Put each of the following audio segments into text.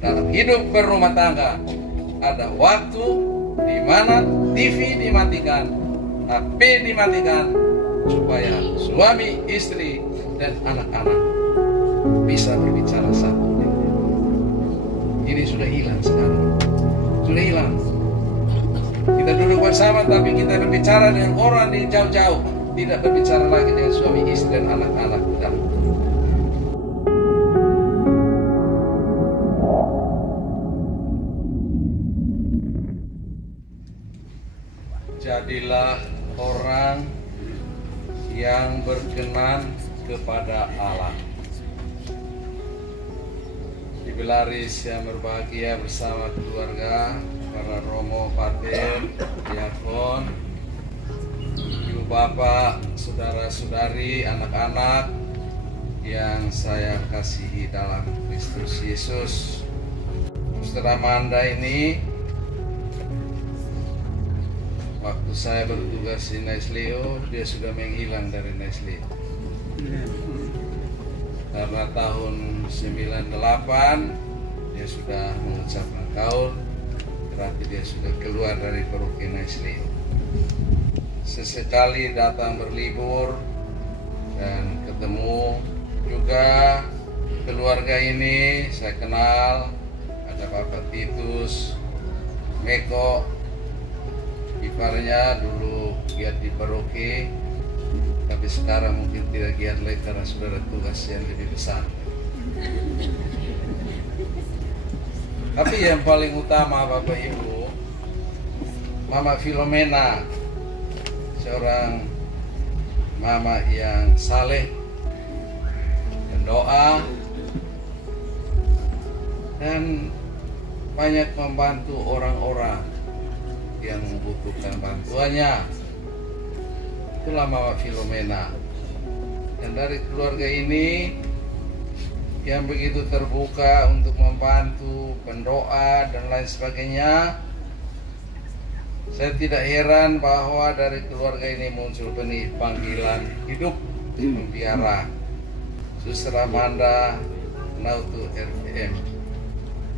dalam hidup berumah tangga ada waktu di mana TV dimatikan, HP dimatikan, supaya suami, istri, dan anak-anak bisa berbicara satu. Ini sudah hilang sekarang. Sudah hilang. Kita duduk bersama tapi kita berbicara dengan orang di jauh-jauh. Tidak berbicara lagi dengan suami, istri, dan anak-anak kita. Jadilah orang yang berkenan kepada Allah. Belaris yang berbahagia bersama keluarga, para Romo, Pater, Diakon, Ibu Bapak, Saudara-saudari, anak-anak yang saya kasihi dalam Kristus Yesus. Saudara Amanda ini, waktu saya bertugas di Naisleo, dia sudah menghilang dari Naisleo. Karena tahun 98 dia sudah mengucapkan kaul, berarti dia sudah keluar dari paroki Naisleo. Sesekali datang berlibur dan ketemu juga keluarga ini. Saya kenal, ada Bapak Titus, Meko, iparnya dulu giat di paroki, tapi sekarang mungkin tidak giat lagi karena sudah ada tugas yang lebih besar. Tapi yang paling utama Bapak Ibu, Mama Filomena, seorang mama yang saleh, berdoa, dan banyak membantu orang-orang yang membutuhkan bantuannya. Itulah Mama Filomena. Dan dari keluarga ini yang begitu terbuka untuk membantu, pendoa dan lain sebagainya, saya tidak heran bahwa dari keluarga ini muncul benih panggilan hidup membiara. Suster Amanda Nautu RVM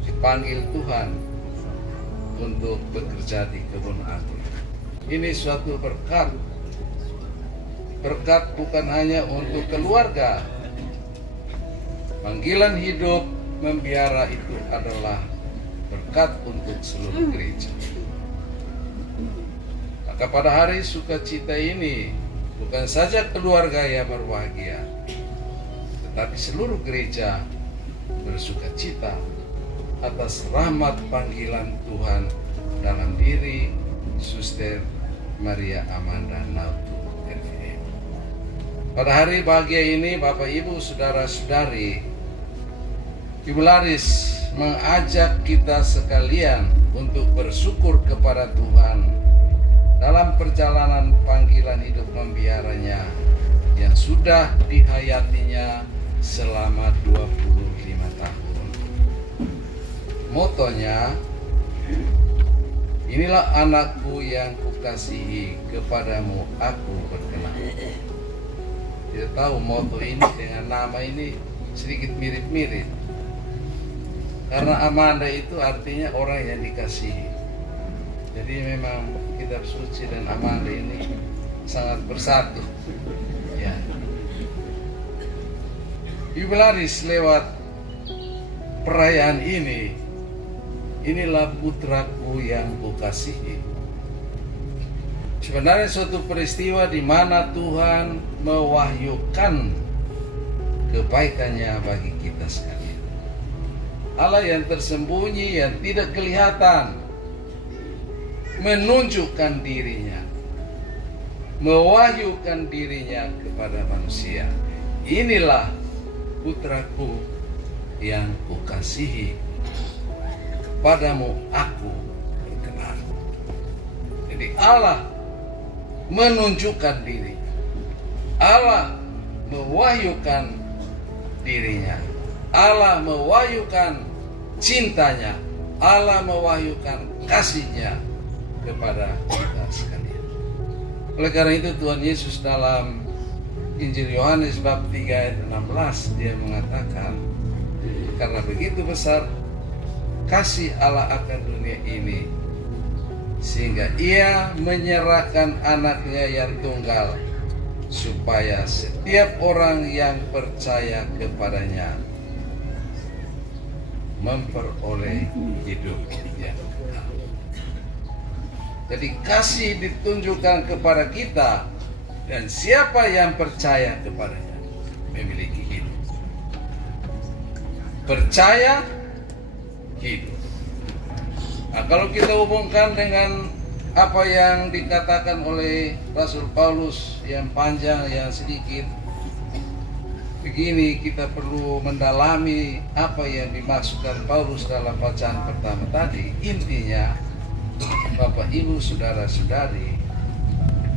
dipanggil Tuhan untuk bekerja di kebun anggur. Ini suatu berkat. Berkat bukan hanya untuk keluarga. Panggilan hidup membiara itu adalah berkat untuk seluruh gereja. Maka pada hari sukacita ini bukan saja keluarga yang berbahagia, tetapi seluruh gereja bersukacita atas rahmat panggilan Tuhan dalam diri Suster Maria Amanda Nautu. Pada hari bahagia ini, Bapak Ibu, Saudara-saudari, Ibu Laris mengajak kita sekalian untuk bersyukur kepada Tuhan dalam perjalanan panggilan hidup membiaranya yang sudah dihayatinya selama 25 tahun. Motonya, inilah anakku yang kukasihi, kepadamu aku berkenan. Tidak tahu moto ini dengan nama ini sedikit mirip-mirip. Karena Amanda itu artinya orang yang dikasihi. Jadi memang kitab suci dan Amanda ini sangat bersatu. Ya. Ibu Laris lewat perayaan ini, inilah putraku yang kukasihi. Sebenarnya suatu peristiwa di mana Tuhan mewahyukan kebaikannya bagi kita sekalian. Allah yang tersembunyi, yang tidak kelihatan, menunjukkan dirinya, mewahyukan dirinya kepada manusia. Inilah putraku yang kukasihi, padamu aku berkenan. Jadi Allah menunjukkan diri, Allah mewahyukan dirinya, Allah mewahyukan cintanya, Allah mewahyukan kasihnya kepada kita sekalian. Oleh karena itu Tuhan Yesus dalam Injil Yohanes bab 3 ayat 16 dia mengatakan, karena begitu besar kasih Allah akan dunia ini, sehingga Ia menyerahkan anaknya yang tunggal, supaya setiap orang yang percaya kepadanya memperoleh hidup yang kekal. Jadi kasih ditunjukkan kepada kita, dan siapa yang percaya kepadanya memiliki hidup. Percaya, hidup. Nah, kalau kita hubungkan dengan apa yang dikatakan oleh Rasul Paulus yang panjang, yang sedikit, begini kita perlu mendalami apa yang dimaksudkan Paulus dalam bacaan pertama tadi. Intinya, Bapak Ibu Saudara-saudari,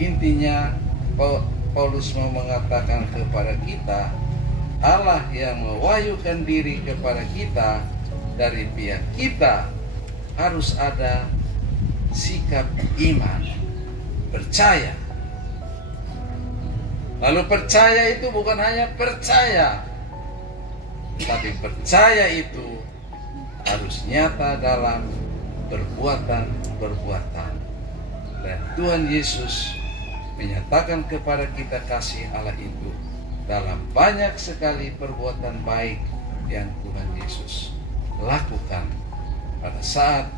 intinya Paulus mau mengatakan kepada kita, Allah yang mewahyukan diri kepada kita, dari pihak kita harus ada sikap iman, percaya. Lalu percaya itu bukan hanya percaya, tapi percaya itu harus nyata dalam perbuatan-perbuatan. Dan Tuhan Yesus menyatakan kepada kita kasih Allah itu dalam banyak sekali perbuatan baik yang Tuhan Yesus lakukan pada saat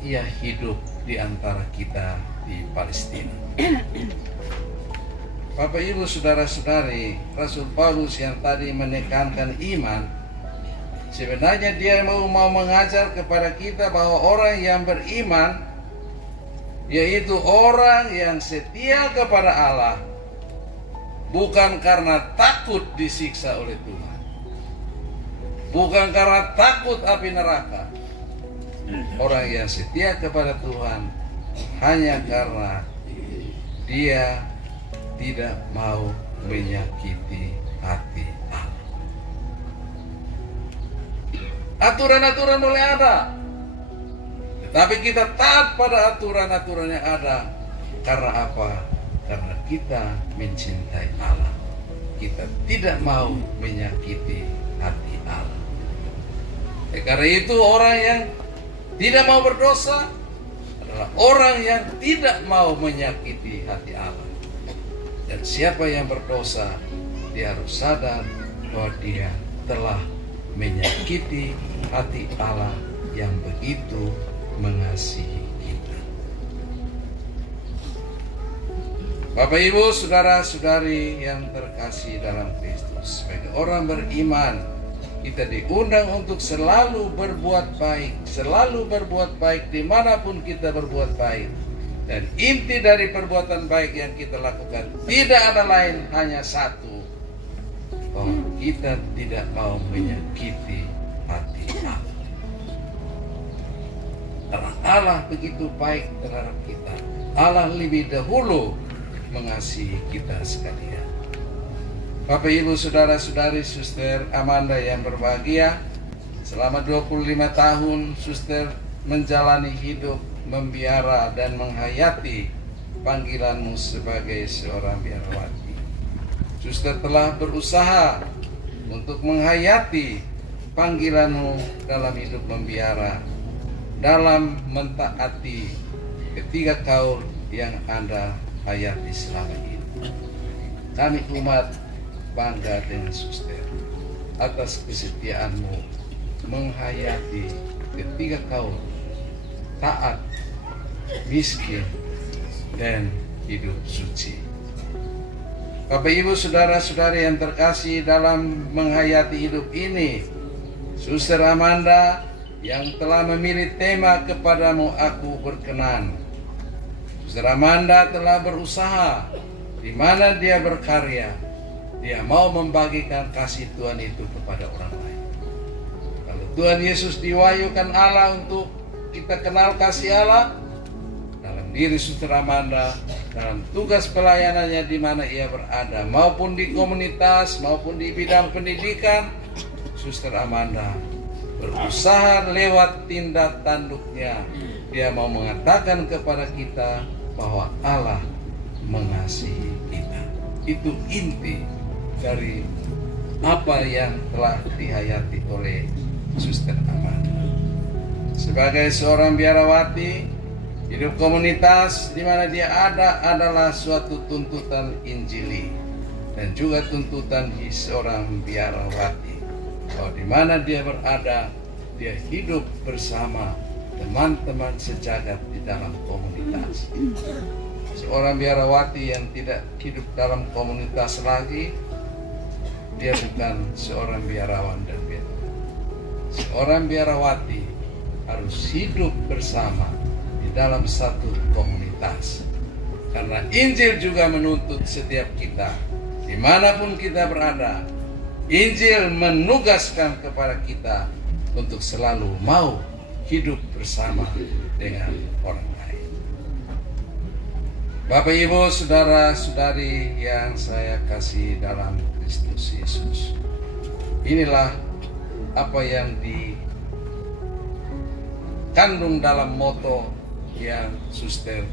Ia hidup di antara kita di Palestina. Bapak Ibu Saudara-saudari, Rasul Paulus yang tadi menekankan iman, sebenarnya dia mau mengajar kepada kita bahwa orang yang beriman, yaitu orang yang setia kepada Allah, bukan karena takut disiksa oleh Tuhan, bukan karena takut api neraka. Orang yang setia kepada Tuhan hanya karena dia tidak mau menyakiti hati Allah. Aturan-aturan boleh ada, tetapi kita taat pada aturan-aturan yang ada. Karena apa? Karena kita mencintai Allah. Kita tidak mau menyakiti hati Allah. Karena itu orang yang tidak mau berdosa adalah orang yang tidak mau menyakiti hati Allah. Dan siapa yang berdosa, dia harus sadar bahwa dia telah menyakiti hati Allah yang begitu mengasihi kita. Bapak Ibu Saudara-saudari yang terkasih dalam Kristus, sebagai orang beriman, kita diundang untuk selalu berbuat baik, selalu berbuat baik dimanapun kita berbuat baik. Dan inti dari perbuatan baik yang kita lakukan tidak ada lain, hanya satu, bahwa kita tidak mau menyakiti hati Allah. Karena Allah begitu baik terhadap kita. Allah lebih dahulu mengasihi kita sekalian. Bapak Ibu Saudara-saudari, Suster Amanda yang berbahagia, selama 25 tahun Suster menjalani hidup membiara dan menghayati panggilanmu sebagai seorang biarawati. Suster telah berusaha untuk menghayati panggilanmu dalam hidup membiara, dalam mentaati ketiga kaul yang Anda hayati selama ini. Kami umat bangga dengan Suster atas kesetiaanmu menghayati ketiga kaul: taat, miskin, dan hidup suci. Bapak Ibu Saudara-saudari yang terkasih, dalam menghayati hidup ini, Suster Amanda yang telah memilih tema "Kepadamu Aku Berkenan". Suster Amanda telah berusaha, di mana dia berkarya, dia mau membagikan kasih Tuhan itu kepada orang lain. Kalau Tuhan Yesus diwahyukan Allah untuk kita kenal kasih Allah, dalam diri Suster Amanda, dalam tugas pelayanannya di mana ia berada, maupun di komunitas, maupun di bidang pendidikan, Suster Amanda berusaha lewat tindak tanduknya. Dia mau mengatakan kepada kita bahwa Allah mengasihi kita. Itu inti dari apa yang telah dihayati oleh Suster Amanda. sebagai seorang biarawati, hidup komunitas di mana dia ada adalah suatu tuntutan Injili dan juga tuntutan seorang biarawati. Bahwa di mana dia berada, dia hidup bersama teman-teman sejagat di dalam komunitas. Seorang biarawati yang tidak hidup dalam komunitas lagi, dia bukan seorang biarawan dan biarawati. Seorang biarawati harus hidup bersama di dalam satu komunitas. Karena Injil juga menuntut setiap kita, dimanapun kita berada, Injil menugaskan kepada kita untuk selalu mau hidup bersama dengan orang lain. Bapak, Ibu, saudara-saudari yang saya kasih dalam Kristus Yesus, inilah apa yang dikandung dalam moto yang suster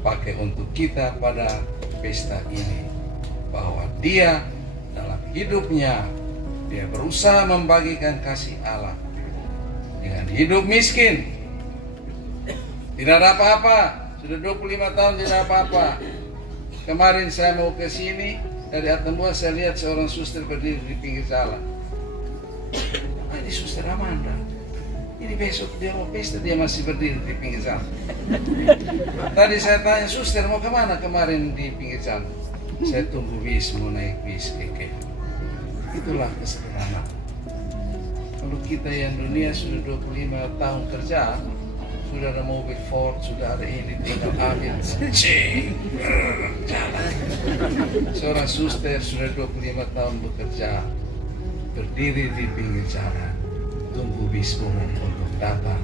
pakai untuk kita pada pesta ini, bahwa dia dalam hidupnya dia berusaha membagikan kasih Allah dengan hidup miskin. Tidak ada apa-apa, sudah 25 tahun tidak apa-apa. Kemarin saya mau ke sini, dari Atambua saya lihat seorang suster berdiri di pinggir jalan. Ini suster Amanda. Ini besok dia mau pesta, dia masih berdiri di pinggir jalan. Tadi saya tanya, suster mau kemana kemarin di pinggir jalan? Saya tunggu bis, mau naik bis keke. Itulah kesederhanaan. Kalau kita yang dunia sudah 25 tahun kerja, sudah ada mobil Ford, sudah ada ini, tinggal ambil, jalan. Seorang suster sudah 25 tahun bekerja, berdiri di pinggir jalan, tunggu bis umum untuk datang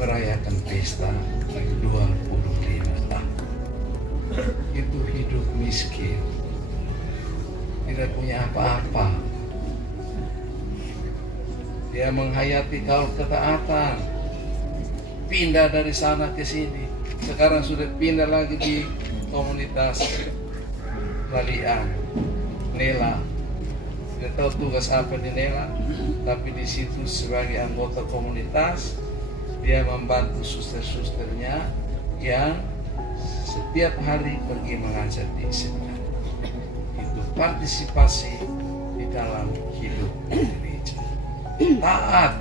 merayakan pesta 25 tahun. Itu hidup miskin, tidak punya apa-apa. Dia menghayati kaul ketaatan, pindah dari sana ke sini. Sekarang sudah pindah lagi di komunitas Lalian, Nela. Tidak tahu tugas apa di Nela, tapi di situ sebagai anggota komunitas, dia membantu suster-susternya yang setiap hari pergi mengajar di seminar. Itu partisipasi di dalam hidup gereja. Taat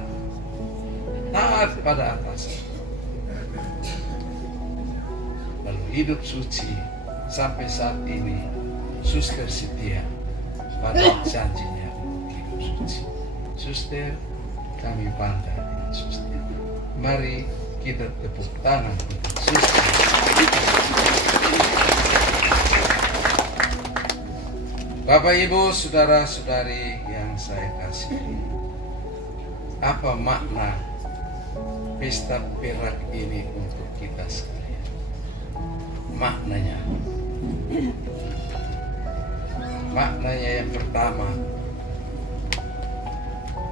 pada atasan, lalu hidup suci sampai saat ini. Suster setia pada janjinya hidup suci. Suster, kami bangga dengan suster. Mari kita tepuk tangan untuk suster. Bapak, Ibu, saudara-saudari yang saya kasihi, apa makna pesta perak ini untuk kita sekalian? Maknanya yang pertama,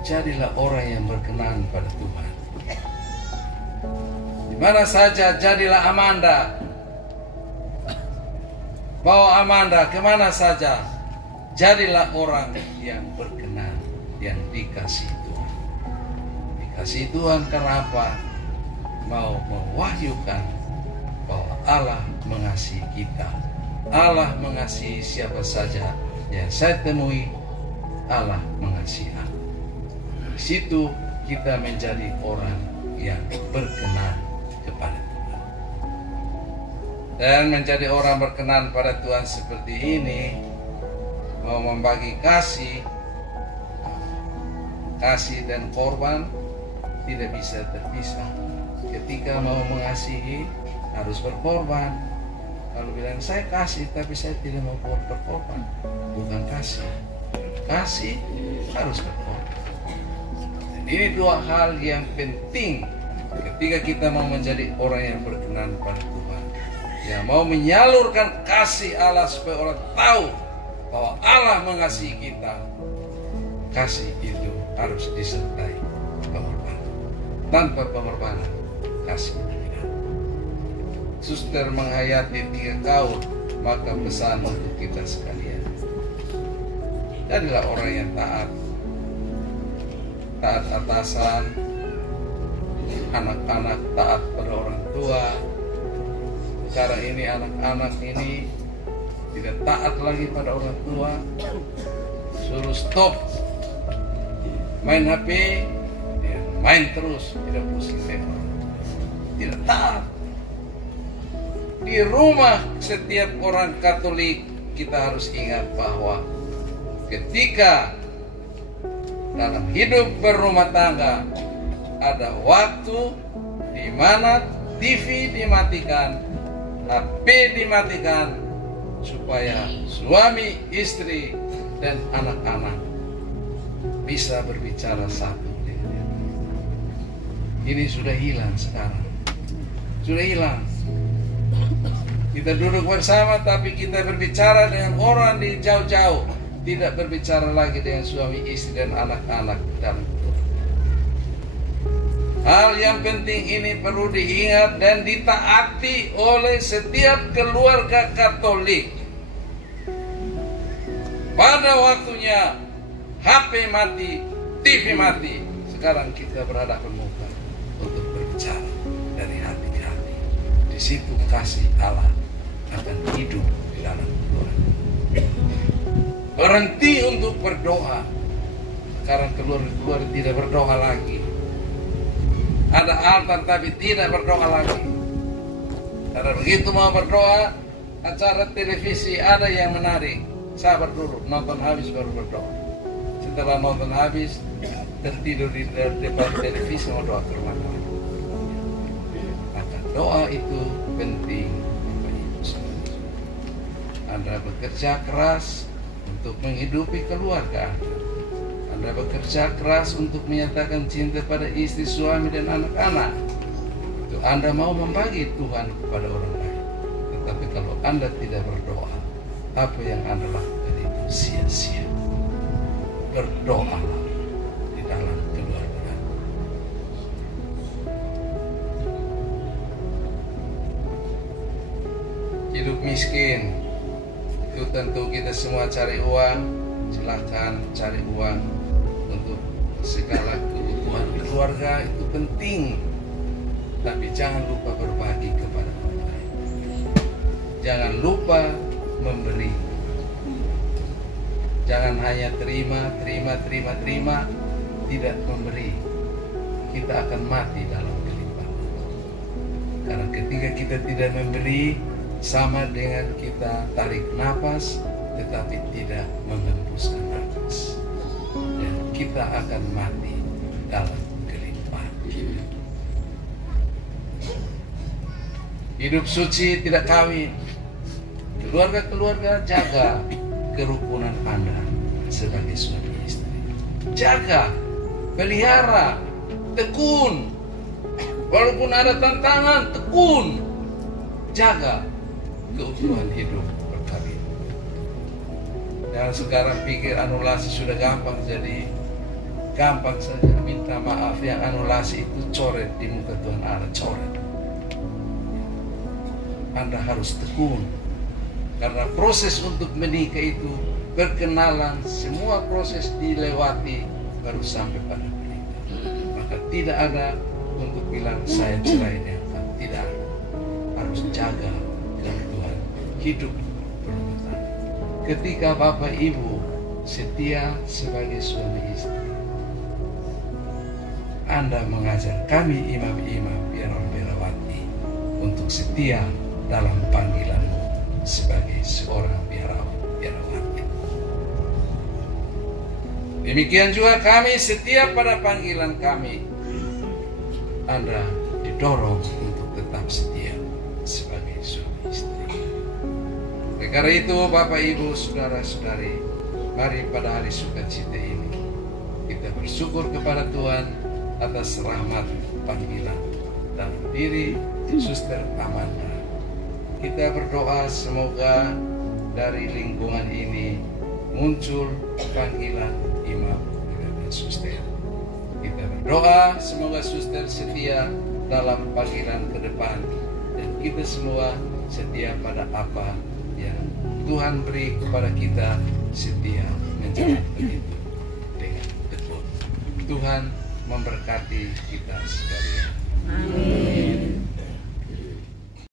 jadilah orang yang berkenan pada Tuhan. Di mana saja jadilah Amanda. Bawa Amanda kemana saja, jadilah orang yang berkenan, yang dikasihi Tuhan. Dikasihi Tuhan karena apa? Mau mewahyukan bahwa Allah mengasihi kita. Allah mengasihi siapa saja yang saya temui, Allah mengasihi aku. Di situ kita menjadi orang yang berkenan kepada Tuhan. Dan menjadi orang berkenan pada Tuhan seperti ini, mau membagi kasih dan korban tidak bisa terpisah. Ketika mau mengasihi harus berkorban. Kalau bilang saya kasih tapi saya tidak mau berkorban, bukan kasih. Kasih harus berkorban. Dan ini dua hal yang penting ketika kita mau menjadi orang yang berkenan pada Tuhan, yang mau menyalurkan kasih Allah supaya orang tahu bahwa Allah mengasihi kita. Kasih itu harus disertai pengorbanan. Tanpa pengorbanan, kasih tidak. Suster menghayati 3 kaul, maka pesan untuk kita sekalian, jadilah orang yang taat atasan, anak-anak taat pada orang tua. Sekarang ini anak-anak ini tidak taat lagi pada orang tua. Suruh stop main HP, ya, main terus, tidak pusing telepon, tidak taat. Di rumah setiap orang Katolik kita harus ingat bahwa ketika dalam hidup berumah tangga ada waktu di mana TV dimatikan, HP dimatikan, supaya suami, istri, dan anak-anak bisa berbicara satu dengan dia. Ini sudah hilang sekarang. Sudah hilang. Kita duduk bersama tapi kita berbicara dengan orang di jauh-jauh. Tidak berbicara lagi dengan suami, istri, dan anak-anak dalam keluarga. Hal yang penting ini perlu diingat dan ditaati oleh setiap keluarga Katolik. Pada waktunya HP mati, TV mati. Sekarang kita berhadapan muka untuk berbicara dari hati ke hati. Di situ kasih Allah akan hidup di dalam keluarga. Berhenti untuk berdoa. Sekarang keluarga tidak berdoa lagi. Ada altar tapi tidak berdoa lagi. Karena begitu mau berdoa, acara televisi ada yang menarik. Sabar dulu, nonton habis baru berdoa. Setelah nonton habis, tertidur di depan televisi mau doa ke rumah Tuhan. Maka doa itu penting. Anda bekerja keras untuk menghidupi keluarga Anda. Anda bekerja keras untuk menyatakan cinta pada istri, suami, dan anak-anak. Itu Anda mau membagi Tuhan kepada orang lain. Tetapi kalau Anda tidak berdoa, apa yang Anda lakukan itu sia-sia. Berdoalah di dalam keluarga. Hidup miskin itu tentu kita semua cari uang. Silahkan cari uang untuk segala kebutuhan keluarga, itu penting. Tapi jangan lupa berbagi kepada orang lain. Jangan lupa memberi. Jangan hanya terima, tidak memberi. Kita akan mati dalam kelimpahan. Karena ketika kita tidak memberi, sama dengan kita tarik napas, tetapi tidak mengembuskan napas. Dan kita akan mati dalam kelimpahan. Hidup suci tidak kawin. Keluarga-keluarga jaga kerukunan Anda sebagai suami istri. Jaga, pelihara, tekun. Walaupun ada tantangan, tekun. Jaga keutuhan hidup berkawin. Jangan sekarang pikir anulasi sudah gampang, jadi gampang saja minta maaf. Yang anulasi itu coret di muka Tuhan Allah, coret. Anda harus tekun. Karena proses untuk menikah itu berkenalan, semua proses dilewati baru sampai pada menikah. Maka tidak ada untuk bilang saya cerai dengan kamu, tidak. Harus jaga keutuhan hidup berumah tangga. Ketika Bapak Ibu setia sebagai suami istri, Anda mengajar kami imam-imam biarawati untuk setia dalam panggilan sebagai seorang biarawati. Demikian juga kami setia pada panggilan kami. Anda didorong untuk tetap setia sebagai suami istri. Oleh karena itu, Bapak Ibu, saudara-saudari, mari pada hari sukacita ini kita bersyukur kepada Tuhan atas rahmat panggilan dalam diri Suster Amanda. Kita berdoa semoga dari lingkungan ini muncul panggilan imam dan suster. Kita berdoa semoga suster setia dalam panggilan ke depan, dan kita semua setia pada apa yang Tuhan beri kepada kita, setia menjalankan itu dengan tekun. Tuhan memberkati kita sekalian.